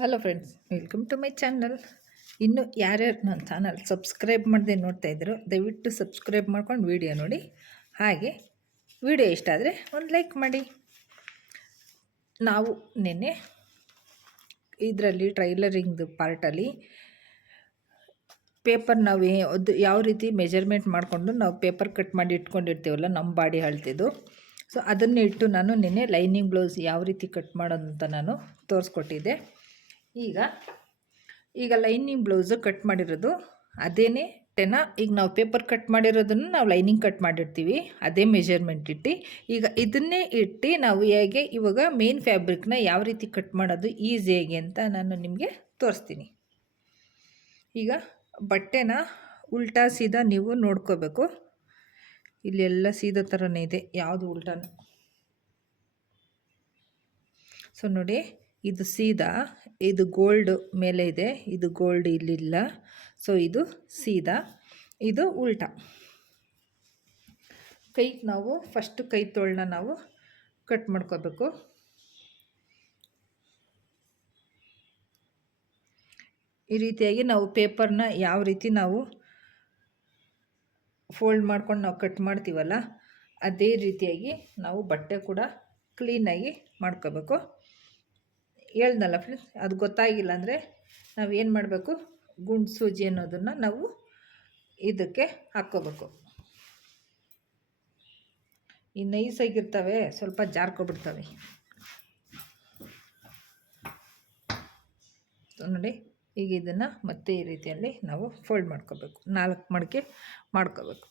Hello friends welcome to my channel ಇನ್ನು ಯಾರ್ಯಾರು ನನ್ನ ಚಾನಲ್ ಸಬ್ಸ್ಕ್ರೈಬ್ ಮಾಡದೆ ನೋಡ್ತಾ ಇದ್ರು, ದಯವಿಟ್ಟು ಸಬ್ಸ್ಕ್ರೈಬ್ ಮಾಡ್ಕೊಂಡು ವಿಡಿಯೋ ನೋಡಿ. ಹಾಗೆ ವಿಡಿಯೋ ಇಷ್ಟ ಆದರೆ ಒಂದು ಲೈಕ್ ಮಾಡಿ. ನಾವು ನಿನ್ನೆ ಇದರಲ್ಲಿ ಟ್ರೈಲರಿಂಗ್ದು ಪಾರ್ಟಲ್ಲಿ ಪೇಪರ್ ನಾವು ಅದು ಯಾವ ರೀತಿ ಮೆಜರ್ಮೆಂಟ್ ಮಾಡಿಕೊಂಡು ನಾವು ಪೇಪರ್ ಕಟ್ ಮಾಡಿ ಇಟ್ಕೊಂಡಿರ್ತೀವಲ್ಲ ನಮ್ಮ ಬಾಡಿ ಅಳ್ತಿದ್ದು ಸೊ ಅದನ್ನೇ ಇಟ್ಟು ನಾನು ನಿನ್ನೆ ಲೈನಿಂಗ್ ಬ್ಲೌಸ್ ಯಾವ ರೀತಿ ಕಟ್ ಮಾಡೋದು ಅಂತ ನಾನು ತೋರಿಸ್ಕೊಟ್ಟಿದ್ದೆ. ಈಗ ಈಗ ಲೈನಿಂಗ್ ಬ್ಲೌಸು ಕಟ್ ಮಾಡಿರೋದು. ಅದೇನೇ ಟೆನ ಈಗ ನಾವು ಪೇಪರ್ ಕಟ್ ಮಾಡಿರೋದನ್ನು ನಾವು ಲೈನಿಂಗ್ ಕಟ್ ಮಾಡಿರ್ತೀವಿ. ಅದೇ ಮೆಜರ್ಮೆಂಟ್ ಇಟ್ಟು, ಈಗ ಇದನ್ನೇ ಇಟ್ಟು ನಾವು ಹೇಗೆ ಇವಾಗ ಮೇನ್ ಫ್ಯಾಬ್ರಿಕ್ನ ಯಾವ ರೀತಿ ಕಟ್ ಮಾಡೋದು ಈಸಿಯಾಗಿ ಅಂತ ನಾನು ನಿಮಗೆ ತೋರಿಸ್ತೀನಿ. ಈಗ ಬಟ್ಟೆನ ಉಲ್ಟಾ ಸೀದಾ ನೀವು ನೋಡ್ಕೋಬೇಕು. ಇಲ್ಲೆಲ್ಲ ಸೀದಾ ಥರನೇ ಇದೆ, ಯಾವುದು ಉಲ್ಟಾನು. ಸೊ ನೋಡಿ ಇದು ಸೀದಾ, ಇದು ಗೋಲ್ಡ್ ಮೇಲೆ ಇದೆ, ಇದು ಗೋಲ್ಡ್ ಇಲ್ಲಿಲ್ಲ. ಸೊ ಇದು ಸೀದಾ, ಇದು ಉಲ್ಟಾ. ಕೈ ನಾವು ಫಸ್ಟ್ ಕೈ ತೋಳನ್ನ ನಾವು ಕಟ್ ಮಾಡ್ಕೋಬೇಕು. ಈ ರೀತಿಯಾಗಿ ನಾವು ಪೇಪರ್ನ ಯಾವ ರೀತಿ ನಾವು ಫೋಲ್ಡ್ ಮಾಡ್ಕೊಂಡು ನಾವು ಕಟ್ ಮಾಡ್ತೀವಲ್ಲ, ಅದೇ ರೀತಿಯಾಗಿ ನಾವು ಬಟ್ಟೆ ಕೂಡ ಕ್ಲೀನಾಗಿ ಮಾಡ್ಕೋಬೇಕು. ಹೇಳ್ದಲ್ಲ ಫ್ರೆಂಡ್ಸ್ ಅದು ಗೊತ್ತಾಗಿಲ್ಲ ಅಂದರೆ ನಾವು ಏನು ಮಾಡಬೇಕು? ಗುಂಡು ಸೂಜಿ ಅನ್ನೋದನ್ನು ನಾವು ಇದಕ್ಕೆ ಹಾಕ್ಕೋಬೇಕು. ಈ ನೈಸಾಗಿರ್ತವೆ, ಸ್ವಲ್ಪ ಜಾರ್ಕೊಬಿಡ್ತವೆ. ನೋಡಿ, ಈಗ ಇದನ್ನು ಮತ್ತೆ ಈ ರೀತಿಯಲ್ಲಿ ನಾವು ಫೋಲ್ಡ್ ಮಾಡ್ಕೋಬೇಕು. ನಾಲ್ಕು ಮಡಿಕೆ ಮಾಡ್ಕೋಬೇಕು.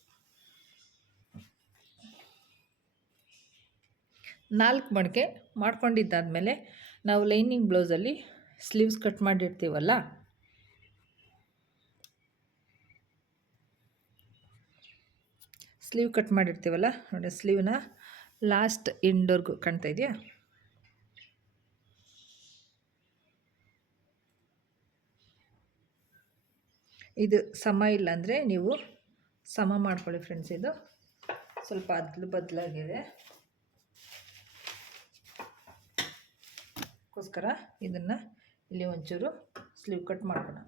ನಾಲ್ಕು ಮಡಿಕೆ ಮಾಡ್ಕೊಂಡಿದ್ದಾದಮೇಲೆ ನಾವು ಲೈನಿಂಗ್ ಬ್ಲೌಸಲ್ಲಿ ಸ್ಲೀವ್ಸ್ ಕಟ್ ಮಾಡಿರ್ತೀವಲ್ಲ? ಸ್ಲೀವ್ ಕಟ್ ಮಾಡಿರ್ತೀವಲ್ಲ? ನೋಡಿ, ಸ್ಲೀವ್ನ ಲಾಸ್ಟ್ ಎಂಡ್ವರೆಗೂ ಕಾಣ್ತಾ ಇದೆಯಾ? ಇದು ಸಮ ಇಲ್ಲ ಅಂದರೆ ನೀವು ಸಮ ಮಾಡ್ಕೊಳ್ಳಿ ಫ್ರೆಂಡ್ಸ್ ಇದು ಸ್ವಲ್ಪ ಅದ್ಲು ಬದಲಾಗಿದೆ. ಅದಕ್ಕೋಸ್ಕರ ಇದನ್ನು ಇಲ್ಲಿ ಒಂಚೂರು ಸ್ಲೀವ್ ಕಟ್ ಮಾಡ್ಕೊಳ್ಳೋಣ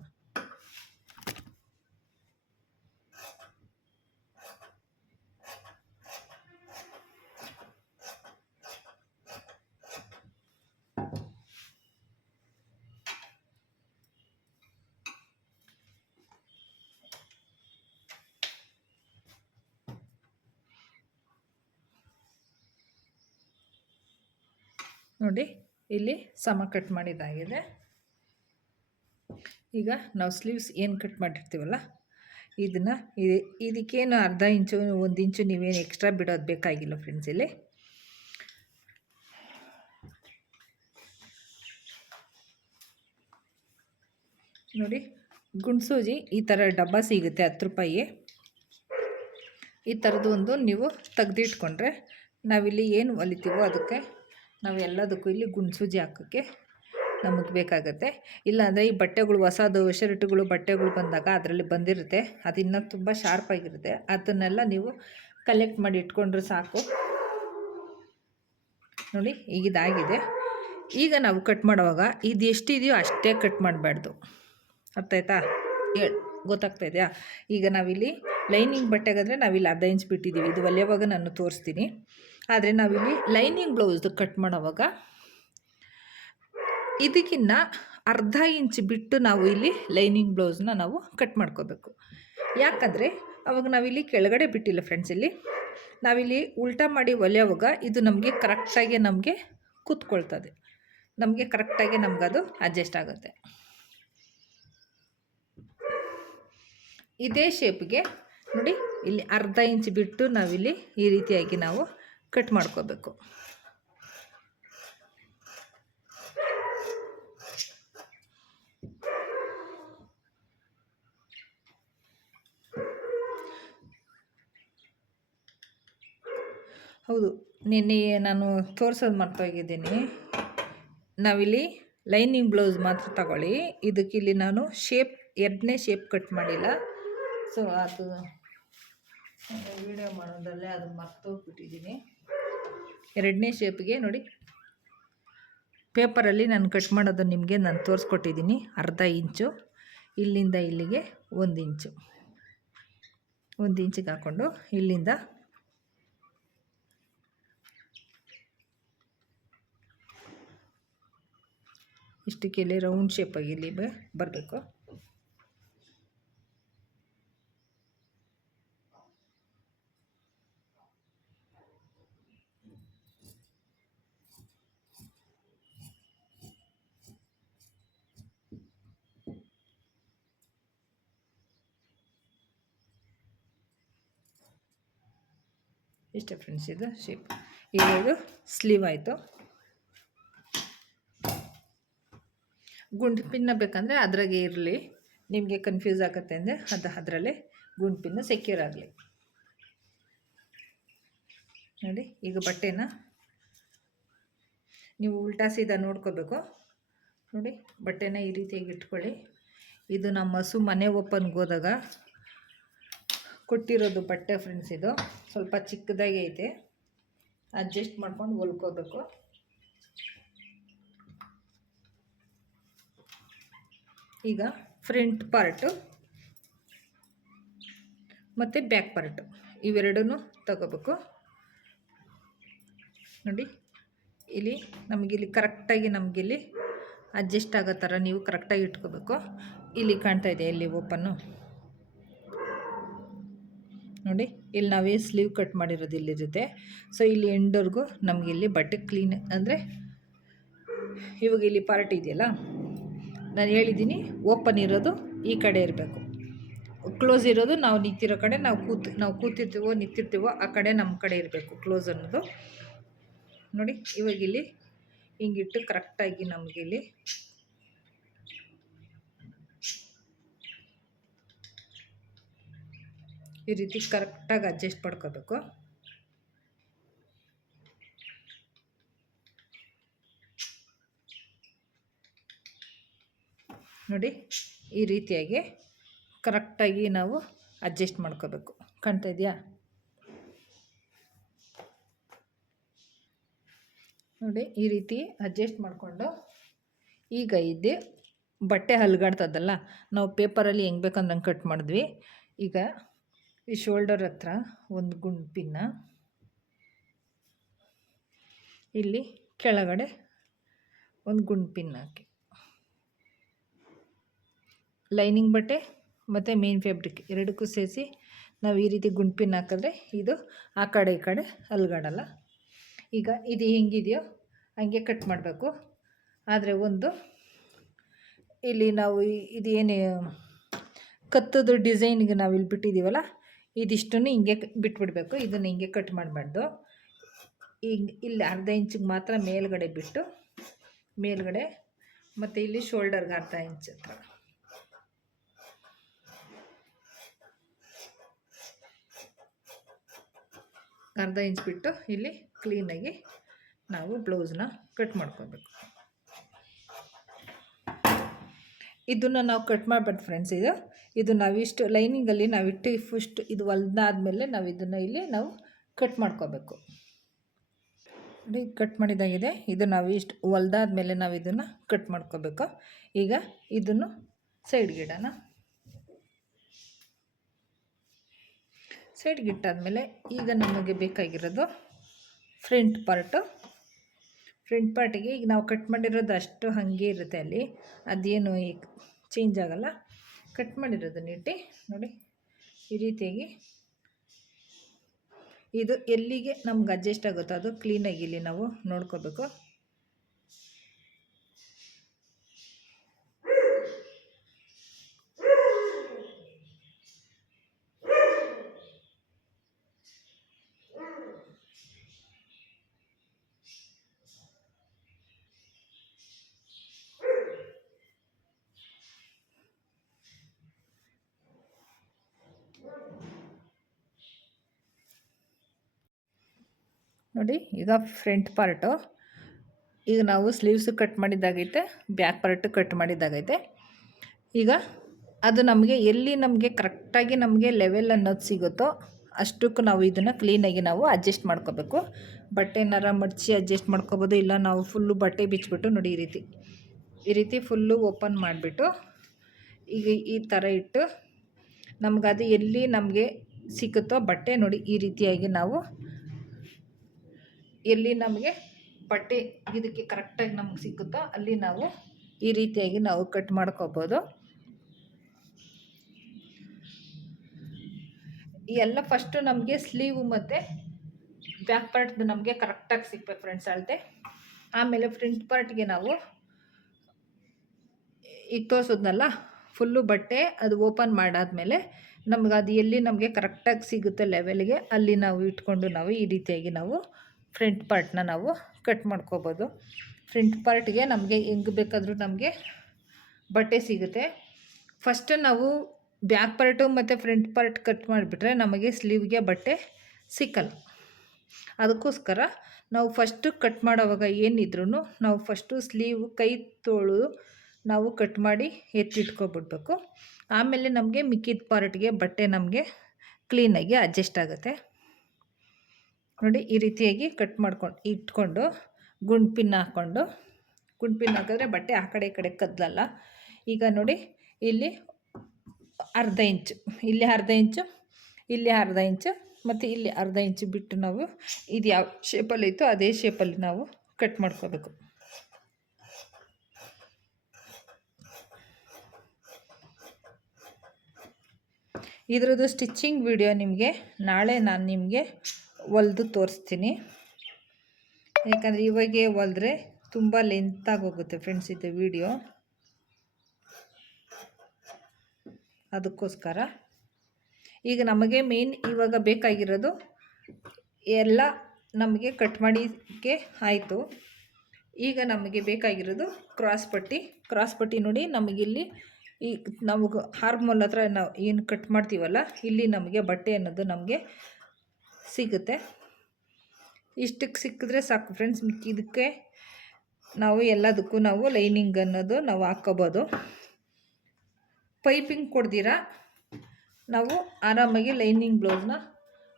ನೋಡಿ ಇಲ್ಲಿ ಸಮ ಕಟ್ ಮಾಡಿದ್ದಾಗಿದೆ. ಈಗ ನಾವು ಸ್ಲೀವ್ಸ್ ಏನು ಕಟ್ ಮಾಡಿರ್ತೀವಲ್ಲ, ಇದನ್ನು ಇದಕ್ಕೇನು ಅರ್ಧ ಇಂಚು, ಒಂದು ಇಂಚು ನೀವೇನು ಎಕ್ಸ್ಟ್ರಾ ಬಿಡೋದು ಬೇಕಾಗಿಲ್ಲ ಫ್ರೆಂಡ್ಸ್ ಇಲ್ಲಿ. ನೋಡಿ ಗುಂಡ್ಸೂಜಿ ಈ ಥರ ಡಬ್ಬ ಸಿಗುತ್ತೆ ಹತ್ತು ರೂಪಾಯಿ ಈ ಥರದ್ದು ಒಂದು ನೀವು ತೆಗ್ದಿಟ್ಕೊಂಡ್ರೆ ನಾವಿಲ್ಲಿ ಏನು ಹೊಲಿತೀವೋ ಅದಕ್ಕೆ ನಾವು ಎಲ್ಲದಕ್ಕೂ ಇಲ್ಲಿ ಗುಣಸೂಜಿ ಹಾಕೋಕ್ಕೆ ನಮಗೆ ಬೇಕಾಗುತ್ತೆ. ಇಲ್ಲಾಂದರೆ ಈ ಬಟ್ಟೆಗಳು, ಹೊಸದು, ಶರ್ಟ್ಗಳು, ಬಟ್ಟೆಗಳು ಬಂದಾಗ ಅದರಲ್ಲಿ ಬಂದಿರುತ್ತೆ. ಅದು ಇನ್ನೂ ತುಂಬ ಶಾರ್ಪಾಗಿರುತ್ತೆ ಅದನ್ನೆಲ್ಲ ನೀವು ಕಲೆಕ್ಟ್ ಮಾಡಿ ಇಟ್ಕೊಂಡ್ರೆ ಸಾಕು. ನೋಡಿ ಈಗ ಇದಾಗಿದೆ ಈಗ ನಾವು ಕಟ್ ಮಾಡುವಾಗ ಇದು ಎಷ್ಟಿದೆಯೋ ಅಷ್ಟೇ ಕಟ್ ಮಾಡಬಾರ್ದು. ಅರ್ಥ ಆಯ್ತಾ? ಗೊತ್ತಾಗ್ತಾ ಇದೆಯಾ? ಈಗ ನಾವಿಲ್ಲಿ ಲೈನಿಂಗ್ ಬಟ್ಟೆಗಾದರೆ ನಾವಿಲ್ಲಿ ಅರ್ಧ ಇಂಚ್ ಬಿಟ್ಟಿದ್ದೀವಿ. ಇದು ಒಲೆಯುವಾಗ ನಾನು ತೋರಿಸ್ತೀನಿ. ಆದರೆ ನಾವಿಲ್ಲಿ ಲೈನಿಂಗ್ ಬ್ಲೌಸ್ದು ಕಟ್ ಮಾಡೋವಾಗ ಇದಕ್ಕಿನ್ನ ಅರ್ಧ ಇಂಚ್ ಬಿಟ್ಟು ನಾವು ಇಲ್ಲಿ ಲೈನಿಂಗ್ ಬ್ಲೌಸ್ನ ನಾವು ಕಟ್ ಮಾಡ್ಕೋಬೇಕು. ಯಾಕಂದರೆ ಅವಾಗ ನಾವಿಲ್ಲಿ ಕೆಳಗಡೆ ಬಿಟ್ಟಿಲ್ಲ ಫ್ರೆಂಡ್ಸ್ ಇಲ್ಲಿ. ನಾವಿಲ್ಲಿ ಉಲ್ಟಾ ಮಾಡಿ ಒಲೆಯೋವಾಗ ಇದು ನಮಗೆ ಕರೆಕ್ಟಾಗಿ ನಮಗೆ ಕೂತ್ಕೊಳ್ತದೆ. ನಮಗೆ ಕರೆಕ್ಟಾಗಿ ನಮಗದು ಅಡ್ಜಸ್ಟ್ ಆಗುತ್ತೆ. ಇದೇ ಶೇಪ್ಗೆ ನೋಡಿ, ಇಲ್ಲಿ ಅರ್ಧ ಇಂಚ್ ಬಿಟ್ಟು ನಾವಿಲ್ಲಿ ಈ ರೀತಿಯಾಗಿ ನಾವು ಕಟ್ ಮಾಡ್ಕೋಬೇಕು. ಹೌದು, ನಿನ್ನೆ ನಾನು ತೋರಿಸೋದು ಮರ್ತೋಗಿದ್ದೀನಿ. ನಾವಿಲ್ಲಿ ಲೈನಿಂಗ್ ಬ್ಲೌಸ್ ಮಾತ್ರ ತಗೊಳ್ಳಿ. ಇದಕ್ಕಿಲ್ಲಿ ನಾನು ಶೇಪ್, ಎರಡನೇ ಶೇಪ್ ಕಟ್ ಮಾಡಿಲ್ಲ. ಸೊ ಅದು ವಿಡಿಯೋ ಮಾಡೋದ್ರಲ್ಲೇ ಅದು ಮರ್ತೋಗ್ಬಿಟ್ಟಿದ್ದೀನಿ. ಎರಡನೇ ಶೇಪ್ಗೆ ನೋಡಿ. ಪೇಪರಲ್ಲಿ ನಾನು ಕಟ್ ಮಾಡೋದು ನಿಮಗೆ ನಾನು ತೋರಿಸ್ಕೊಟ್ಟಿದ್ದೀನಿ ಅರ್ಧ ಇಂಚು, ಇಲ್ಲಿಂದ ಇಲ್ಲಿಗೆ ಒಂದು ಇಂಚು. ಒಂದು ಇಂಚಿಗೆ ಹಾಕ್ಕೊಂಡು ಇಲ್ಲಿಂದ ಇಷ್ಟಕ್ಕೆ ಇಲ್ಲಿ ರೌಂಡ್ ಶೇಪಾಗಿ ಇಲ್ಲಿ ಬರಬೇಕು. ಇಷ್ಟೇ ಫ್ರೆಂಡ್ಸ್ ಇದು ಶೇಪ್ ಈಗ ಇದು ಸ್ಲೀವ್ ಆಯಿತು. ಗುಂಡು ಪಿನ್ನ ಬೇಕಂದರೆ ಅದ್ರಾಗೆ ಇರಲಿ. ನಿಮಗೆ ಕನ್ಫ್ಯೂಸ್ ಆಗುತ್ತೆ ಅಂದರೆ ಅದು ಅದರಲ್ಲಿ ಗುಂಡು ಪಿನ್ನು ಸೆಕ್ಯೂರ್ ಆಗಲಿ. ನೋಡಿ, ಈಗ ಬಟ್ಟೆನ ನೀವು ಉಲ್ಟಾ ಸೀದಾ ನೋಡ್ಕೋಬೇಕು. ನೋಡಿ, ಬಟ್ಟೆನ ಈ ರೀತಿಯಾಗಿ ಇಟ್ಕೊಳ್ಳಿ. ಇದು ನಮ್ಮ ಹಸು ಮನೆ ಓಪನ್ಗೆ ಹೋದಾಗ ಕೊಟ್ಟಿರೋದು ಬಟ್ಟೆ ಫ್ರೆಂಡ್ಸ್ ಇದು. ಸ್ವಲ್ಪ ಚಿಕ್ಕದಾಗಿ ಐತೆ ಅಡ್ಜಸ್ಟ್ ಮಾಡ್ಕೊಂಡು ಹೊಲ್ಕೋಬೇಕು. ಈಗ ಫ್ರಂಟ್ ಪಾರ್ಟು ಮತ್ತು ಬ್ಯಾಕ್ ಪಾರ್ಟು ಇವೆರಡೂ ತಗೋಬೇಕು. ನೋಡಿ, ಇಲ್ಲಿ ನಮಗಿಲ್ಲಿ ಕರೆಕ್ಟಾಗಿ ನಮಗಿಲ್ಲಿ ಅಡ್ಜಸ್ಟ್ ಆಗೋ ಥರ ನೀವು ಕರೆಕ್ಟಾಗಿ ಇಟ್ಕೋಬೇಕು. ಇಲ್ಲಿ ಕಾಣ್ತಾ ಇದೆ, ಇಲ್ಲಿ ಓಪನ್ನು ನೋಡಿ, ಇಲ್ಲಿ ನಾವೇ ಸ್ಲೀವ್ ಕಟ್ ಮಾಡಿರೋದು ಇಲ್ಲಿರುತ್ತೆ ಸೊ ಇಲ್ಲಿ ಎಂಡೋರ್ಗು ನಮಗೆ ಇಲ್ಲಿ ಬಟ್ಟೆ ಕ್ಲೀನ್ ಅಂದರೆ ಇವಾಗ ಇಲ್ಲಿ ಪಾರ್ಟ್ ಇದೆಯಲ್ಲ, ನಾನು ಹೇಳಿದ್ದೀನಿ ಓಪನ್ ಇರೋದು ಈ ಕಡೆ ಇರಬೇಕು. ಕ್ಲೋಸ್ ಇರೋದು ನಾವು ನಿಂತಿರೋ ಕಡೆ, ನಾವು ಕೂತ್, ನಾವು ಕೂತಿರ್ತೀವೋ, ನಿಂತಿರ್ತೀವೋ ಆ ಕಡೆ ನಮ್ಮ ಕಡೆ ಇರಬೇಕು ಕ್ಲೋಸ್ ಅನ್ನೋದು. ನೋಡಿ, ಇವಾಗ ಇಲ್ಲಿ ಹಿಂಗಿಟ್ಟು ಕರೆಕ್ಟಾಗಿ ನಮಗೆ ಈ ರೀತಿ ಕರೆಕ್ಟಾಗಿ ಅಡ್ಜಸ್ಟ್ ಮಾಡ್ಕೋಬೇಕು. ನೋಡಿ, ಈ ರೀತಿಯಾಗಿ ಕರೆಕ್ಟಾಗಿ ನಾವು ಅಡ್ಜಸ್ಟ್ ಮಾಡ್ಕೋಬೇಕು. ಕಾಣ್ತಾ ಇದೆಯಾ? ನೋಡಿ, ಈ ರೀತಿ ಅಡ್ಜಸ್ಟ್ ಮಾಡಿಕೊಂಡು ಈಗ ಇದ್ದು ಬಟ್ಟೆ ಹಲ್ಗಾಡ್ತದಲ್ಲ, ನಾವು ಪೇಪರಲ್ಲಿ ಹೆಂಗೆ ಬೇಕಂದ್ರೆ ಹಂಗೆ ಕಟ್ ಮಾಡಿದ್ವಿ. ಈಗ ಈ ಶೋಲ್ಡರ್ ಹತ್ರ ಒಂದು ಗುಂಪಿನ ಇಲ್ಲಿ ಕೆಳಗಡೆ ಒಂದು ಗುಂಪಿನ ಹಾಕಿ. ಲೈನಿಂಗ್ ಬಟ್ಟೆ ಮತ್ತು ಮೇನ್ ಫ್ಯಾಬ್ರಿಕ್ ಎರಡಕ್ಕೂ ಸೇರಿಸಿ ನಾವು ಈ ರೀತಿ ಗುಂಪಿನ ಹಾಕಿದ್ರೆ ಇದು ಆ ಕಡೆ ಈ ಕಡೆ ಅಲ್ಗಾಡಲ್ಲ. ಈಗ ಇದು ಹೆಂಗಿದೆಯೋ ಹಂಗೆ ಕಟ್ ಮಾಡಬೇಕು. ಆದರೆ ಒಂದು ಇಲ್ಲಿ ನಾವು ಇದು ಏನೇ, ಕತ್ತದು ಡಿಸೈನ್ಗೆ ನಾವು ಇಲ್ಲಿ ಬಿಟ್ಟಿದ್ದೀವಲ್ಲ ಇದಿಷ್ಟನ್ನು ಹಿಂಗೆ ಬಿಟ್ಬಿಡಬೇಕು. ಇದನ್ನು ಹಿಂಗೆ ಕಟ್ ಮಾಡಬಾರ್ದು. ಈಗ ಇಲ್ಲಿ ಅರ್ಧ ಇಂಚಿಗೆ ಮಾತ್ರ ಮೇಲ್ಗಡೆ ಬಿಟ್ಟು ಮೇಲ್ಗಡೆ ಮತ್ತು ಇಲ್ಲಿ ಶೋಲ್ಡರ್ಗೆ ಅರ್ಧ ಇಂಚ್ ಹತ್ರ. ಅರ್ಧ ಇಂಚ್ ಬಿಟ್ಟು ಇಲ್ಲಿ ಕ್ಲೀನಾಗಿ ನಾವು ಬ್ಲೌಸ್ನ ಕಟ್ ಮಾಡ್ಕೋಬೇಕು. ಇದನ್ನು ನಾವು ಕಟ್ ಮಾಡಬಾರ್ದು ಫ್ರೆಂಡ್ಸ್ ಇದು. ಇದು ನಾವಿಷ್ಟು ಲೈನಿಂಗಲ್ಲಿ ನಾವಿಟ್ಟು ಫಸ್ಟ್ ಇದು ಹೊಲ್ದಾದ್ಮೇಲೆ ನಾವು ಇದನ್ನು ಇಲ್ಲಿ ನಾವು ಕಟ್ ಮಾಡ್ಕೋಬೇಕು. ನೋಡಿ ಕಟ್ ಮಾಡಿದಾಗಿದೆ. ಇದು ನಾವು ಇಷ್ಟು ಹೊಲ್ದಾದ್ಮೇಲೆ ನಾವು ಇದನ್ನು ಕಟ್ ಮಾಡ್ಕೋಬೇಕು. ಈಗ ಇದನ್ನು ಸೈಡ್ ಗಿಡನ. ಸೈಡ್ಗೆ ಇಟ್ಟಾದಮೇಲೆ ಈಗ ನಮಗೆ ಬೇಕಾಗಿರೋದು ಫ್ರಂಟ್ ಪಾರ್ಟು ಫ್ರಂಟ್ ಪಾರ್ಟಿಗೆ ಈಗ ನಾವು ಕಟ್ ಮಾಡಿರೋದು ಅಷ್ಟು ಹಾಗೆ ಇರುತ್ತೆ ಅಲ್ಲಿ. ಅದೇನು ಈಗ ಚೇಂಜ್ ಆಗಲ್ಲ. ಕಟ್ ಮಾಡಿರೋದು ನೀಟಿ. ನೋಡಿ, ಈ ರೀತಿಯಾಗಿ. ಇದು ಎಲ್ಲಿಗೆ ನಮ್ಗೆ ಅಡ್ಜಸ್ಟ್ ಆಗುತ್ತೋ ಅದು ಕ್ಲೀನಾಗಿ ಇಲ್ಲಿ ನಾವು ನೋಡ್ಕೋಬೇಕು. ನೋಡಿ, ಈಗ ಫ್ರಂಟ್ ಪಾರ್ಟು ಈಗ ನಾವು ಸ್ಲೀವ್ಸ್ ಕಟ್ ಮಾಡಿದ್ದಾಗೈತೆ ಬ್ಯಾಕ್ ಪಾರ್ಟು ಕಟ್ ಮಾಡಿದ್ದಾಗೈತೆ. ಈಗ ಅದು ನಮಗೆ ಎಲ್ಲಿ ನಮಗೆ ಕರೆಕ್ಟಾಗಿ ನಮಗೆ ಲೆವೆಲ್ ಅನ್ನೋದು ಸಿಗುತ್ತೋ ಅಷ್ಟಕ್ಕೂ ನಾವು ಇದನ್ನು ಕ್ಲೀನಾಗಿ ನಾವು ಅಡ್ಜಸ್ಟ್ ಮಾಡ್ಕೋಬೇಕು. ಬಟ್ಟೆನಾರ ಮಡಚಿ ಅಡ್ಜಸ್ಟ್ ಮಾಡ್ಕೋಬೋದು, ಇಲ್ಲ ನಾವು ಫುಲ್ಲು ಬಟ್ಟೆ ಬಿಚ್ಚಿಬಿಟ್ಟು ನೋಡಿ ಈ ರೀತಿ. ಈ ರೀತಿ ಫುಲ್ಲು ಓಪನ್ ಮಾಡಿಬಿಟ್ಟು ಈಗ ಈ ಥರ ಇಟ್ಟು ನಮ್ಗೆ ಅದು ಎಲ್ಲಿ ನಮಗೆ ಸಿಕ್ಕುತ್ತೋ ಬಟ್ಟೆ ನೋಡಿ ಈ ರೀತಿಯಾಗಿ ನಾವು ಎಲ್ಲಿ ನಮಗೆ ಬಟ್ಟೆ ಇದಕ್ಕೆ ಕರೆಕ್ಟಾಗಿ ನಮ್ಗೆ ಸಿಕ್ಕುತ್ತೋ ಅಲ್ಲಿ ನಾವು ಈ ರೀತಿಯಾಗಿ ನಾವು ಕಟ್ ಮಾಡ್ಕೋಬೋದು. ಎಲ್ಲ ಫಸ್ಟು ನಮಗೆ ಸ್ಲೀವು ಮತ್ತು ಬ್ಯಾಕ್ ಪಾರ್ಟ್ದು ನಮಗೆ ಕರೆಕ್ಟಾಗಿ ಸಿಗ್ಬೇಕು ಫ್ರೆಂಡ್ಸ್ ಅಳತೆ. ಆಮೇಲೆ ಫ್ರಂಟ್ ಪಾರ್ಟ್ಗೆ ನಾವು ಈಗ ತೋರಿಸೋದ್ನಲ್ಲ ಫುಲ್ಲು ಬಟ್ಟೆ ಅದು ಓಪನ್ ಮಾಡಾದಮೇಲೆ ನಮ್ಗೆ ಅದು ಎಲ್ಲಿ ನಮಗೆ ಕರೆಕ್ಟಾಗಿ ಸಿಗುತ್ತೆ ಲೆವೆಲ್ಗೆ ಅಲ್ಲಿ ನಾವು ಇಟ್ಕೊಂಡು ನಾವು ಈ ರೀತಿಯಾಗಿ ನಾವು ಫ್ರಂಟ್ ಪಾರ್ಟ್ನ ನಾವು ಕಟ್ ಮಾಡ್ಕೋಬೋದು. ಫ್ರಂಟ್ ಪಾರ್ಟ್ಗೆ ನಮಗೆ ಹೆಂಗೆ ಬೇಕಾದರೂ ನಮಗೆ ಬಟ್ಟೆ ಸಿಗುತ್ತೆ. ಫಸ್ಟ್ ನಾವು ಬ್ಯಾಕ್ ಪಾರ್ಟು ಮತ್ತು ಫ್ರಂಟ್ ಪಾರ್ಟ್ ಕಟ್ ಮಾಡಿಬಿಟ್ರೆ ನಮಗೆ ಸ್ಲೀವ್ಗೆ ಬಟ್ಟೆ ಸಿಕ್ಕಲ್ಲ. ಅದಕ್ಕೋಸ್ಕರ ನಾವು ಫಸ್ಟು ಕಟ್ ಮಾಡೋವಾಗ ಏನಿದ್ರೂ ನಾವು ಫಸ್ಟು ಸ್ಲೀವ್ ಕೈ ತೋಳು ನಾವು ಕಟ್ ಮಾಡಿ ಎತ್ತಿಟ್ಕೊಬಿಡ್ಬೇಕು. ಆಮೇಲೆ ನಮಗೆ ಮಿಕ್ಕಿದ ಪಾರ್ಟ್ಗೆ ಬಟ್ಟೆ ನಮಗೆ ಕ್ಲೀನಾಗಿ ಅಡ್ಜಸ್ಟ್ ಆಗುತ್ತೆ. ನೋಡಿ ಈ ರೀತಿಯಾಗಿ ಕಟ್ ಮಾಡ್ಕೊಂಡು, ಇಟ್ಕೊಂಡು ಗುಂಡು ಪಿನ್ ಹಾಕ್ಕೊಂಡು ಗುಂಡು ಪಿನ್ ಹಾಕಿದ್ರೆ ಬಟ್ಟೆ ಆ ಕಡೆ ಈ ಕಡೆ ಕದ್ಲಲ್ಲ. ಈಗ ನೋಡಿ ಇಲ್ಲಿ ಅರ್ಧ ಇಂಚು, ಇಲ್ಲಿ ಅರ್ಧ ಇಂಚು, ಇಲ್ಲಿ ಅರ್ಧ ಇಂಚು ಮತ್ತು ಇಲ್ಲಿ ಅರ್ಧ ಇಂಚು ಬಿಟ್ಟು ನಾವು ಇದು ಯಾವ ಶೇಪಲ್ಲಿ ಇತ್ತು ಅದೇ ಶೇಪಲ್ಲಿ ನಾವು ಕಟ್ ಮಾಡ್ಕೋಬೇಕು. ಇದರದ್ದು ಸ್ಟಿಚ್ಚಿಂಗ್ ವಿಡಿಯೋ ನಿಮಗೆ, ನಾಳೆ ನಾನು ನಿಮಗೆ ಹೊಲ್ದು ತೋರಿಸ್ತೀನಿ. ಯಾಕಂದರೆ ಇವಾಗೆ ಹೊಲಿದ್ರೆ ತುಂಬ ಲೆಂತಾಗಿ ಹೋಗುತ್ತೆ ಫ್ರೆಂಡ್ಸ್ ಇದು ವಿಡಿಯೋ ಅದಕ್ಕೋಸ್ಕರ. ಈಗ ನಮಗೆ ಮೇನ್ ಇವಾಗ ಬೇಕಾಗಿರೋದು ಎಲ್ಲ ನಮಗೆ ಕಟ್ ಮಾಡಿಕ್ಕೆ ಆಯಿತು. ಈಗ ನಮಗೆ ಬೇಕಾಗಿರೋದು ಕ್ರಾಸ್ ಪಟ್ಟಿ. ಕ್ರಾಸ್ ಪಟ್ಟಿ ನೋಡಿ ನಮಗಿಲ್ಲಿ ಈ ನಾವು ಹಾರ್ಮೋಲ್ ಹತ್ರ ನಾವು ಏನು ಕಟ್ ಮಾಡ್ತೀವಲ್ಲ, ಇಲ್ಲಿ ನಮಗೆ ಬಟ್ಟೆ ಅನ್ನೋದು ನಮಗೆ ಸಿಗುತ್ತೆ. ಇಷ್ಟಕ್ಕೆ ಸಿಕ್ಕಿದ್ರೆ ಸಾಕು ಫ್ರೆಂಡ್ಸ್ ಮಿಕ್ಕಿದ್ದಕ್ಕೆ ನಾವು ಎಲ್ಲದಕ್ಕೂ ನಾವು ಲೈನಿಂಗ್ ಅನ್ನೋದು ನಾವು ಹಾಕ್ಕೋಬೋದು ಪೈಪಿಂಗ್ ಕೊಡ್ದಿರ ನಾವು ಆರಾಮಾಗಿ ಲೈನಿಂಗ್ ಬ್ಲೌಸ್ನ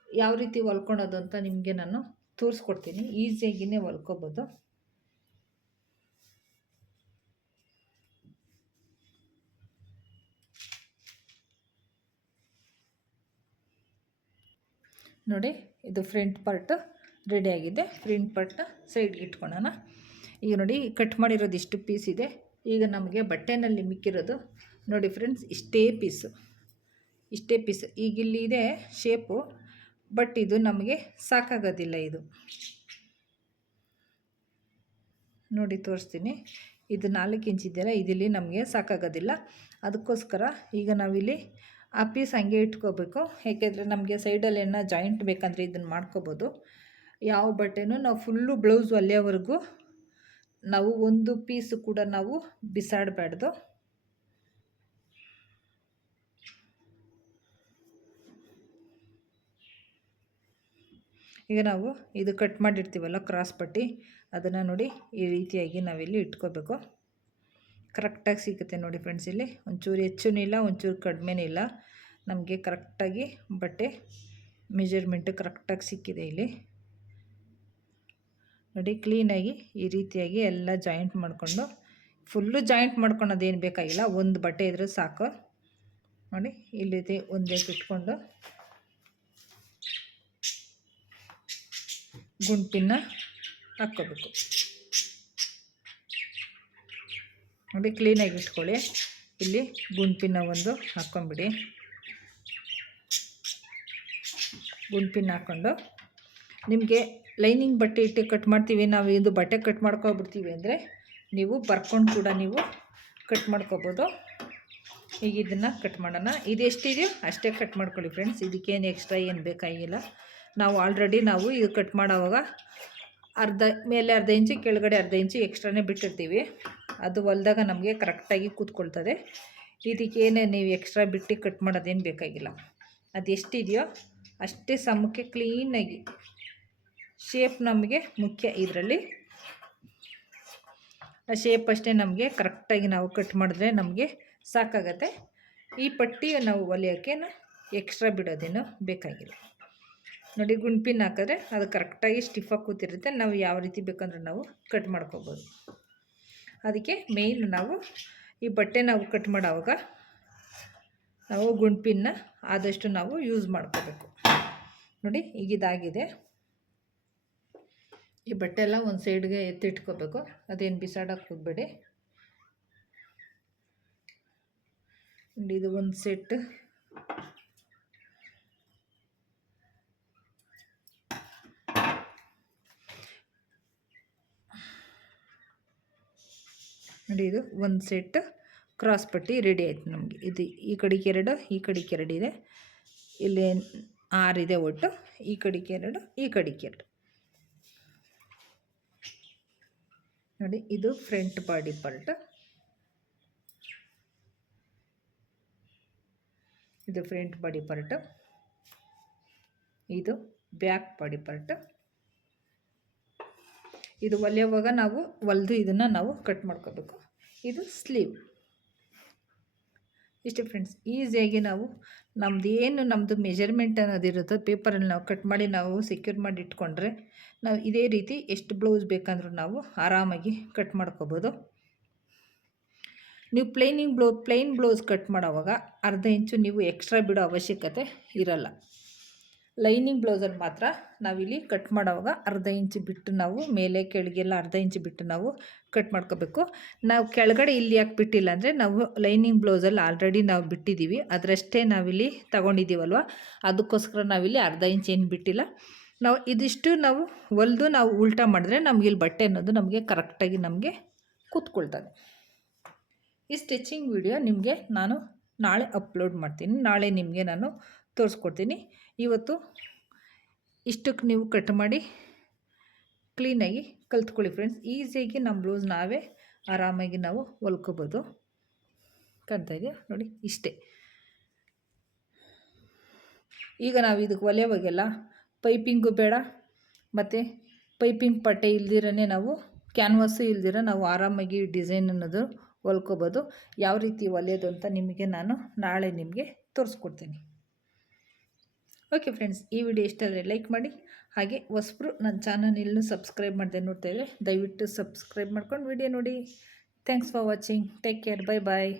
ಯಾವ ರೀತಿ ಹೊಲ್ಕೊಳೋದು ಅಂತ ನಿಮಗೆ ನಾನು ತೋರಿಸ್ಕೊಡ್ತೀನಿ. ಈಸಿಯಾಗಿಯೇ ಹೊಲ್ಕೋಬೋದು. ನೋಡಿ, ಇದು ಫ್ರಂಟ್ ಪಾರ್ಟ್ ರೆಡಿಯಾಗಿದೆ ಫ್ರಂಟ್ ಪಾರ್ಟ್ನ ಸೈಡ್ಗೆ ಇಟ್ಕೊಳ್ಳೋಣ ಈಗ ನೋಡಿ ಕಟ್ ಮಾಡಿರೋದು ಇಷ್ಟು ಪೀಸ್ ಇದೆ. ಈಗ ನಮಗೆ ಬಟ್ಟೆನಲ್ಲಿ ಮಿಕ್ಕಿರೋದು ನೋಡಿ ಫ್ರೆಂಡ್ಸ್ ಇಷ್ಟೇ ಪೀಸು ಇಷ್ಟೇ ಪೀಸ್ ಈಗ ಇಲ್ಲಿ ಇದೆ ಶೇಪು ಬಟ್ ಇದು ನಮಗೆ ಸಾಕಾಗೋದಿಲ್ಲ ಇದು. ನೋಡಿ, ತೋರಿಸ್ತೀನಿ. ಇದು ನಾಲ್ಕು ಇಂಚ್ ಇದೆಯಲ್ಲ, ಇದಿಲ್ಲಿ ನಮಗೆ ಸಾಕಾಗೋದಿಲ್ಲ. ಅದಕ್ಕೋಸ್ಕರ ಈಗ ನಾವಿಲ್ಲಿ ಆ ಪೀಸ್ ಹಂಗೆ ಇಟ್ಕೋಬೇಕು. ಏಕೆಂದರೆ ನಮಗೆ ಸೈಡಲ್ಲಿ ಏನೋ ಜಾಯಿಂಟ್ ಬೇಕಂದರೆ ಇದನ್ನು ಮಾಡ್ಕೋಬೋದು. ಯಾವ ಬಟ್ಟೆನೂ ನಾವು ಫುಲ್ಲು ಬ್ಲೌಸು ಅಲ್ಲಿಯವರೆಗೂ ನಾವು ಒಂದು ಪೀಸು ಕೂಡ ನಾವು ಬಿಸಾಡಬಾರ್ದು. ಈಗ ನಾವು ಇದು ಕಟ್ ಮಾಡಿರ್ತೀವಲ್ಲ, ಕ್ರಾಸ್ ಪಟ್ಟಿ, ಅದನ್ನು ನೋಡಿ ಈ ರೀತಿಯಾಗಿ ನಾವಿಲ್ಲಿ ಇಟ್ಕೋಬೇಕು. ಕರೆಕ್ಟಾಗಿ ಸಿಗುತ್ತೆ ನೋಡಿ ಫ್ರೆಂಡ್ಸ್ ಇಲ್ಲಿ. ಒಂಚೂರು ಹೆಚ್ಚೂ ಇಲ್ಲ, ಒಂಚೂರು ಕಡಿಮೆನೂ ಇಲ್ಲ. ನಮಗೆ ಕರೆಕ್ಟಾಗಿ ಬಟ್ಟೆ ಮೆಜರ್ಮೆಂಟು ಕರೆಕ್ಟಾಗಿ ಸಿಕ್ಕಿದೆ ಇಲ್ಲಿ. ನೋಡಿ, ಕ್ಲೀನಾಗಿ ಈ ರೀತಿಯಾಗಿ ಎಲ್ಲ ಜಾಯಿಂಟ್ ಮಾಡಿಕೊಂಡು, ಫುಲ್ಲು ಜಾಯಿಂಟ್ ಮಾಡ್ಕೊಳೋದೇನು ಬೇಕಾಗಿಲ್ಲ, ಒಂದು ಬಟ್ಟೆ ಇದ್ರೆ ಸಾಕು. ನೋಡಿ ಈ ರೀತಿ ಒಂದೇ ಇಟ್ಕೊಂಡು ಗುಂಪಿನ ಹಾಕ್ಕೋಬೇಕು. ನೋಡಿ ಕ್ಲೀನಾಗಿ ಇಟ್ಕೊಳ್ಳಿ. ಇಲ್ಲಿ ಗುಂಪಿನ ಒಂದು ಹಾಕ್ಕೊಂಬಿಡಿ. ಗುಂಪಿನ ಹಾಕ್ಕೊಂಡು. ನಿಮಗೆ ಲೈನಿಂಗ್ ಬಟ್ಟೆ ಇಟ್ಟು ಕಟ್ ಮಾಡ್ತೀವಿ. ನಾವು ಇದು ಬಟ್ಟೆ ಕಟ್ ಮಾಡ್ಕೊಬಿಡ್ತೀವಿ ಅಂದರೆ ನೀವು ಬರ್ಕೊಂಡು ಕೂಡ ನೀವು ಕಟ್ ಮಾಡ್ಕೋಬೋದು. ಈಗ ಇದನ್ನು ಕಟ್ ಮಾಡೋಣ. ಇದು ಎಷ್ಟಿದೆಯೋ ಅಷ್ಟೇ ಕಟ್ ಮಾಡ್ಕೊಳ್ಳಿ ಫ್ರೆಂಡ್ಸ್ ಇದಕ್ಕೇನು ಎಕ್ಸ್ಟ್ರಾ ಏನು ಬೇಕಾಗಿಲ್ಲ. ನಾವು ಆಲ್ರೆಡಿ ನಾವು ಇದು ಕಟ್ ಮಾಡೋವಾಗ ಅರ್ಧ, ಮೇಲೆ ಅರ್ಧ ಇಂಚು ಕೆಳಗಡೆ ಅರ್ಧ ಇಂಚು ಎಕ್ಸ್ಟ್ರಾನೇ ಬಿಟ್ಟಿರ್ತೀವಿ. ಅದು ಹೊಲ್ದಾಗ ನಮಗೆ ಕರೆಕ್ಟಾಗಿ ಕೂತ್ಕೊಳ್ತದೆ. ಇದಕ್ಕೇನೆ ನೀವು ಎಕ್ಸ್ಟ್ರಾ ಬಿಟ್ಟು ಕಟ್ ಮಾಡೋದೇನು ಬೇಕಾಗಿಲ್ಲ. ಅದು ಎಷ್ಟಿದೆಯೋ ಅಷ್ಟೇ ಸಮಕ್ಕೆ ಕ್ಲೀನಾಗಿ ಶೇಪ್ ನಮಗೆ ಮುಖ್ಯ ಇದರಲ್ಲಿ. ಆ ಶೇಪ್ ಅಷ್ಟೇ ನಮಗೆ ಕರೆಕ್ಟಾಗಿ ನಾವು ಕಟ್ ಮಾಡಿದ್ರೆ ನಮಗೆ ಸಾಕಾಗತ್ತೆ. ಈ ಪಟ್ಟಿ ನಾವು ಹೊಲಿಯೋಕ್ಕೆ ಎಕ್ಸ್ಟ್ರಾ ಬಿಡೋದೇನು ಬೇಕಾಗಿಲ್ಲ. ನೋಡಿ ಗುಂಡ್ಪಿನ್ ಹಾಕಿದ್ರೆ ಅದು ಕರೆಕ್ಟಾಗಿ ಸ್ಟಿಫಾಗಿ ಕೂತಿರುತ್ತೆ. ನಾವು ಯಾವ ರೀತಿ ಬೇಕಂದ್ರೆ ನಾವು ಕಟ್ ಮಾಡ್ಕೋಬೋದು. ಅದಕ್ಕೆ ಮೇಯ್ನ್ ನಾವು ಈ ಬಟ್ಟೆ ನಾವು ಕಟ್ ಮಾಡೋವಾಗ ನಾವು ಗುಂಡ್ಪಿನ್ನ ಆದಷ್ಟು ನಾವು ಯೂಸ್ ಮಾಡ್ಕೋಬೇಕು. ನೋಡಿ ಈಗ ಇದಾಗಿದೆ ಈ ಬಟ್ಟೆ ಎಲ್ಲ ಒಂದು ಸೈಡ್ಗೆ ಎತ್ತಿಟ್ಕೋಬೇಕು. ಅದೇನು ಬಿಸಾಡೋಕೆ ಹೋಗಬೇಡಿ. ಇದು ಒಂದು ಸೆಟ್ ನೋಡಿ ಇದು ಒಂದು ಸೆಟ್ ಕ್ರಾಸ್ ಪಟ್ಟಿ ರೆಡಿ ಆಯ್ತು ನಮಗೆ. ಇದು ಈ ಕಡೆಗೆ ಎರಡು, ಈ ಕಡೆಗೆ ಎರಡು ಇದೆ. ಇಲ್ಲಿ ಇದೆ ಒಟ್ಟು, ಈ ಕಡೆಗೆ ಎರಡು, ಈ ಕಡೆಗೆ ಎರಡು. ನೋಡಿ, ಇದು ಫ್ರಂಟ್ ಬಾಡಿ ಪಾರ್ಟ್. ಇದು ಫ್ರಂಟ್ ಬಾಡಿ ಪಾರ್ಟ್. ಇದು ಬ್ಯಾಕ್ ಬಾಡಿ ಪಾರ್ಟ್. ಇದು ಹೊಲಿಯುವಾಗ ನಾವು ಹೊಲ್ದು ಇದನ್ನು ನಾವು ಕಟ್ ಮಾಡ್ಕೋಬೇಕು. ಇದು ಸ್ಲೀವ್. ಇಷ್ಟೇ ಫ್ರೆಂಡ್ಸ್ ಈಸಿಯಾಗಿ ನಾವು ನಮ್ಮದು ಏನು ನಮ್ಮದು ಮೆಜರ್ಮೆಂಟ್ ಅನ್ನೋದಿರುತ್ತೋ ಪೇಪರಲ್ಲಿ ನಾವು ಕಟ್ ಮಾಡಿ ನಾವು ಸೆಕ್ಯೂರ್ ಮಾಡಿ ಇಟ್ಕೊಂಡ್ರೆ ನಾವು ಇದೇ ರೀತಿ ಎಷ್ಟು ಬ್ಲೌಸ್ ಬೇಕಂದ್ರೂ ನಾವು ಆರಾಮಾಗಿ ಕಟ್ ಮಾಡ್ಕೋಬೋದು. ನೀವು ಪ್ಲೈನಿಂಗ್ ಬ್ಲೌ ಪ್ಲೈನ್ ಬ್ಲೌಸ್ ಕಟ್ ಮಾಡೋವಾಗ ಅರ್ಧ ಇಂಚು ನೀವು ಎಕ್ಸ್ಟ್ರಾ ಬಿಡೋ ಅವಶ್ಯಕತೆ ಇರಲ್ಲ. ಲೈನಿಂಗ್ ಬ್ಲೌಸನ್ನು ಮಾತ್ರ ನಾವಿಲ್ಲಿ ಕಟ್ ಮಾಡೋವಾಗ ಅರ್ಧ ಇಂಚು ಬಿಟ್ಟು ನಾವು ಮೇಲೆ ಕೆಳಗೆಲ್ಲ ಅರ್ಧ ಇಂಚು ಬಿಟ್ಟು ನಾವು ಕಟ್ ಮಾಡ್ಕೋಬೇಕು. ನಾವು ಕೆಳಗಡೆ ಇಲ್ಲಿ ಯಾಕೆ ಬಿಟ್ಟಿಲ್ಲ ಅಂದರೆ ನಾವು ಲೈನಿಂಗ್ ಬ್ಲೌಸಲ್ಲಿ ಆಲ್ರೆಡಿ ನಾವು ಬಿಟ್ಟಿದ್ದೀವಿ. ಅದರಷ್ಟೇ ನಾವಿಲ್ಲಿ ತಗೊಂಡಿದ್ದೀವಲ್ವ? ಅದಕ್ಕೋಸ್ಕರ ನಾವಿಲ್ಲಿ ಅರ್ಧ ಇಂಚ್ ಏನು ಬಿಟ್ಟಿಲ್ಲ. ನಾವು ಇದಿಷ್ಟು ನಾವು ಹೊಲ್ದು ನಾವು ಉಲ್ಟಾ ಮಾಡಿದ್ರೆ ನಮಗೆ ಇಲ್ಲಿ ಬಟ್ಟೆ ಅನ್ನೋದು ನಮಗೆ ಕರೆಕ್ಟಾಗಿ ನಮಗೆ ಕೂತ್ಕೊಳ್ತದೆ. ಈ ಸ್ಟಿಚಿಂಗ್ ವಿಡಿಯೋ ನಿಮಗೆ ನಾನು ನಾಳೆ ಅಪ್ಲೋಡ್ ಮಾಡ್ತೀನಿ. ನಾಳೆ ನಿಮಗೆ ನಾನು ತೋರಿಸ್ಕೊಡ್ತೀನಿ. ಇವತ್ತು ಇಷ್ಟಕ್ಕೆ ನೀವು ಕಟ್ ಮಾಡಿ ಕ್ಲೀನಾಗಿ ಕಲ್ತ್ಕೊಳ್ಳಿ ಫ್ರೆಂಡ್ಸ್ ಈಸಿಯಾಗಿ ನಮ್ಮ ಬ್ಲೌಸ್ ನಾವೇ ಆರಾಮಾಗಿ ನಾವು ಹೊಲ್ಕೋಬೋದು. ಕಾಣ್ತಾ ಇದೆಯಾ? ನೋಡಿ, ಇಷ್ಟೇ. ಈಗ ನಾವು ಇದಕ್ಕೆ ಒಲೆವಾಗೆಲ್ಲ ಪೈಪಿಂಗು ಬೇಡ, ಮತ್ತು ಪೈಪಿಂಗ್ ಪಟ್ಟೆ ಇಲ್ದಿರೇ ನಾವು ಕ್ಯಾನ್ವಾಸು ಇಲ್ದಿರ ನಾವು ಆರಾಮಾಗಿ ಡಿಸೈನ್ ಅನ್ನೋದು ಹೊಲ್ಕೋಬೋದು. ಯಾವ ರೀತಿ ಹೊಲಿಯೋದು ಅಂತ ನಿಮಗೆ ನಾನು ನಾಳೆ ನಿಮಗೆ ತೋರಿಸ್ಕೊಡ್ತೀನಿ. ಓಕೆ ಫ್ರೆಂಡ್ಸ್ ಈ ವಿಡಿಯೋ ಇಷ್ಟ ಆದರೆ ಲೈಕ್ ಮಾಡಿ. ಹಾಗೆ ಹೊಸಬ್ರು ನನ್ನ ಚಾನಲ್ ಇಲ್ಲೂ ಸಬ್ಸ್ಕ್ರೈಬ್ ಮಾಡದೆ ನೋಡ್ತಾಯಿದ್ರೆ ದಯವಿಟ್ಟು ಸಬ್ಸ್ಕ್ರೈಬ್ ಮಾಡ್ಕೊಂಡು ವಿಡಿಯೋ ನೋಡಿ. Thanks for watching take care bye bye